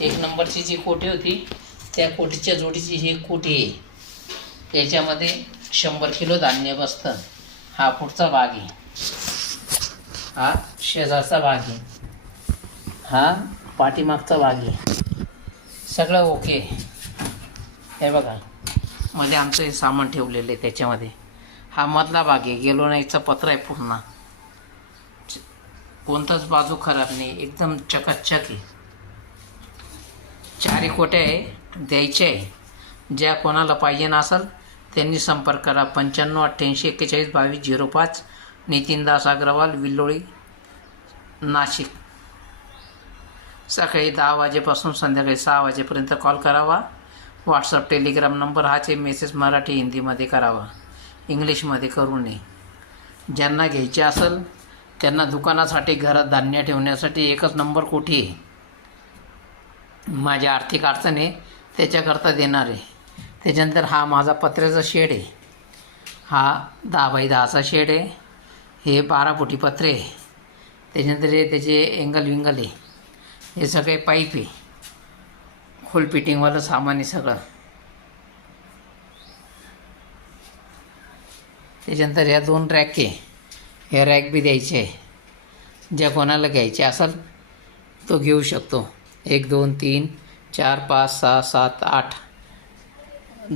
एक नंबरची जी कोटी होती त्या कोटीच्या जोडीची ही कोटी आहे. त्याच्यामध्ये 100 किलो धान्य बसतं. हा पुढचा भाग आहे, हा शेजारचा भाग आहे, हा पाठीमागचा भाग आहे. सगळं ओके. हे बघा मध्ये आमचं हे सामान ठेवलेलं आहे. त्याच्यामध्ये हा मधला भाग आहे, गेलो नाहीचा पत्र आहे पूर्ण. कोणताच बाजू खराब नाही, एकदम चकाचक आहे. 4 कोट्या आहे, द्यायचे आहे. ज्या कोणाला पाहिजे नसेल त्यांनी संपर्क करा. 95-88-41-22-05 नितीनदास अग्रवाल, विल्लोळी, नाशिक. सकाळी 10 वाजेपासून संध्याकाळी 6 वाजेपर्यंत कॉल करावा. व्हॉट्सअप टेलिग्राम नंबर हाच आहे. मेसेज मराठी हिंदीमध्ये करावा, इंग्लिशमध्ये करू नये. ज्यांना घ्यायचे असेल त्यांना दुकानासाठी, घरात धान्य ठेवण्यासाठी एकच नंबर कोठी आहे. माझ्या आर्थिक अडचण आहे त्याच्याकरता देणार आहे. त्याच्यानंतर हा माझा पत्र्याचा शेड आहे. हा 10x10चा शेड आहे. हे 12 फुटी पत्रे आहे. त्याच्यानंतर हे त्याचे एंगल विंगल आहे. हे सगळे पाईप आहे. फुल फिटिंगवालं सामान आहे सगळं. त्याच्यानंतर या 2 रॅक आहे. हे रॅक बी द्यायचे आहे. ज्या कोणाला घ्यायचे असेल तो घेऊ शकतो. 1 2 3 4 5 6 7 8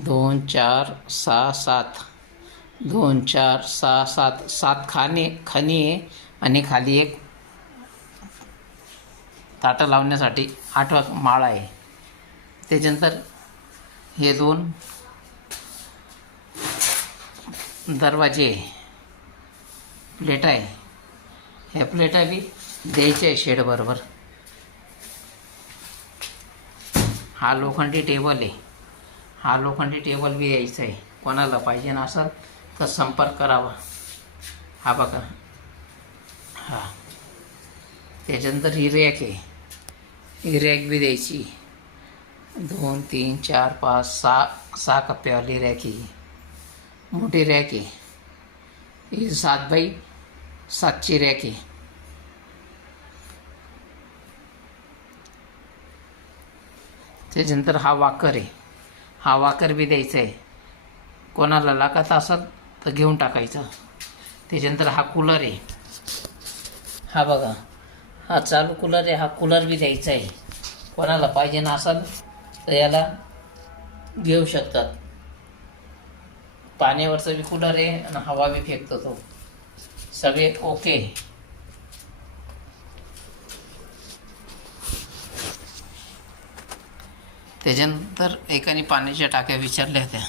2 4 6 7 2 4 6 7 7 खणी आहे आणि खाली एक ताटं लावण्यासाठी 8वा माळा आहे. त्याच्यानंतर हे 2 दरवाजे, प्लेटा आहे. ह्या प्लेटा बी द्यायच्या आहे शेडबरोबर. हा लोखंडी टेबल आहे. हा लोखंडी टेबल बी द्यायचा आहे. कोणाला पाहिजे नसेल तर संपर्क करावा. हा बघा, हा. त्याच्यानंतर ही रॅक आहे. ही रॅक बी द्यायची. 2 3 4 5 6 कप्प्यावाली रॅक आहे. मोठी रॅक आहे. ही 7x7ची रॅक आहे. त्याच्यानंतर हा वाकर आहे. हा वाकर बी द्यायचा आहे. कोणाला लागत असेल तर घेऊन टाकायचं. त्याच्यानंतर हा कूलर आहे. हा बघा, हा चालू कूलर आहे. हा कूलर बी द्यायचा आहे. कोणाला पाहिजे नसेल तर याला घेऊ शकतात. पाण्यावरचा बी कूलर आहे आणि हवा बी फेकतो तो. सगळे ओके. त्याच्यानंतर एकाने पाण्याच्या टाक्या विचारल्या होत्या.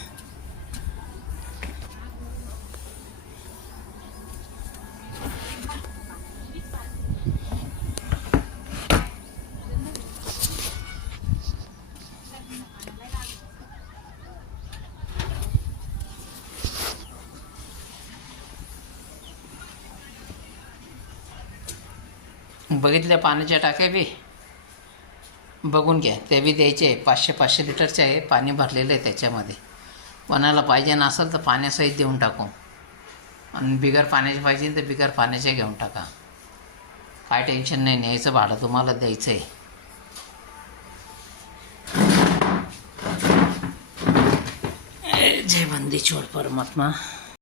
बघितल्या पाण्याच्या टाक्या बी बघून घ्या. ते बी द्यायचे आहे. 500-500 लिटरचे आहे. पाणी भरलेलं आहे त्याच्यामध्ये. कोणाला पाहिजे नसेल तर पाण्यासहित देऊन टाकू. आणि बिगर पाण्याचे पाहिजे तर बिगर पाण्याचे घेऊन टाका. काय टेन्शन नाही. न्यायचं भाडं तुम्हाला द्यायचं आहे. जय बंदी छोड परमात्मा.